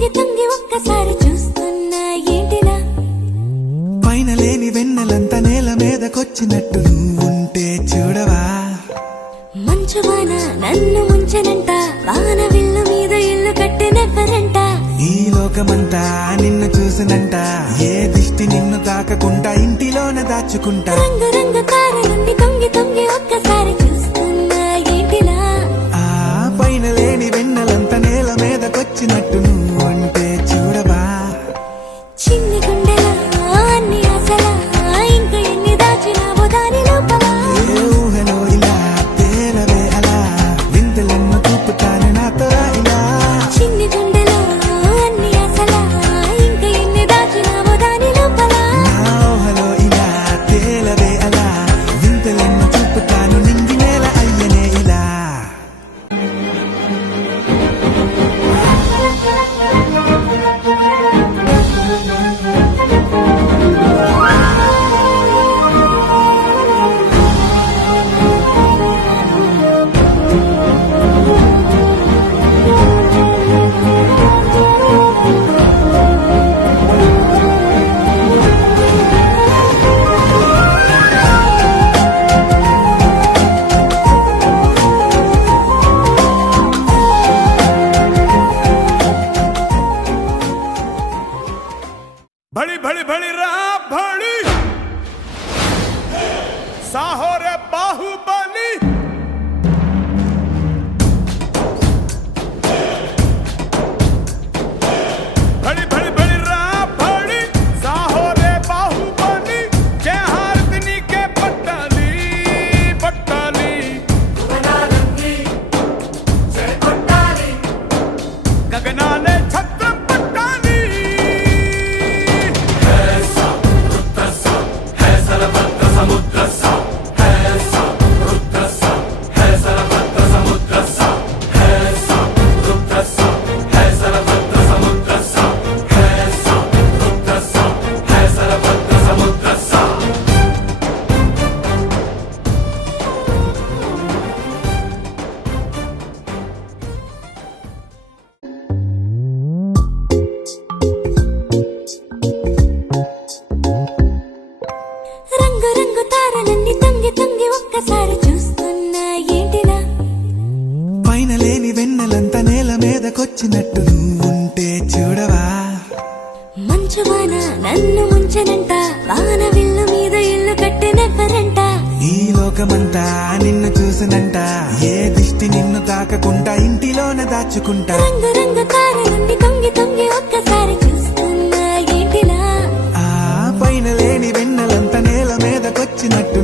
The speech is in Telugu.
తొంగి తొంగి ఒక్కసారి చూస్తున్నా ఏంటిలా పైన లేని వెన్నెలంత నేల మీదకొచ్చినట్టు నువ్వుంటే చూడవా మంచువాన నన్ను ముంచనంట వాన విల్లు మీద ఇల్లు కట్టినెవ్వరంట ఈ లోకమంతా నిన్ను చూసినంట ఏ దిష్టి నిన్ను తాకకుండా ఇంటిలోన దాచుకుంటా రంగు రంగు తారలుండి తొంగి తొంగి ఒక్కసారి చూస్తున్నా ఏంటిలా ఆ పైన లేని వెన్నెలంత నేల మీదకొచ్చినట్టు నువ్వుంటే చూడవా చిన్ని గుండెలా అన్ని ఆశలా ఇంకా ఎన్ని దాచినావో దాని లోపల ఏ ఊహలో ఇలా తేలవే అలా వింతలెన్నో చూపుతాను నాతో రా ఇలా చిన్ని గుండెలో అన్ని ఆశలా ఇంకా ఎన్ని దాచినావో దాని లోపల నా ఊహలో ఇలా తేలవే అలా వింతలెన్నో చూపుతాను నింగి నేల అయ్యనే ఇలా भड़ी भड़ी भड़ी रहा भड़ी साहो रे बाहुबली भड़ी भड़ी भड़ी रहा भड़ी साहो रे बाहुबली जय हारतनी के पट्टाली पट्टाली गगना ने छत्र पट्टाली రంగు రంగు తారలన్నీ తొంగి తొంగి ఒక్కసారి చూస్తున్నా ఏంటిలా పైన లేని వెన్నెలంత నేల మీదకొచ్చినట్టు నువ్వుంటే చూడవా మంచువాన నన్ను ముంచనంట వాన విల్లు మీద ఇల్లు కట్టినెవ్వరంట ఈ లోకమంతా నిన్ను చూసినంట ఏ దిష్టి నిన్ను తాకకుండా ఇంటిలోన దాచుకుంటా రంగు రంగు తారలుండి తొంగి తొంగి ఒక్కసారి చూస్తున్నా ఏంటిలా ఆ పైన లేని వెన్నెలంత నేల మీదకొచ్చినట్టు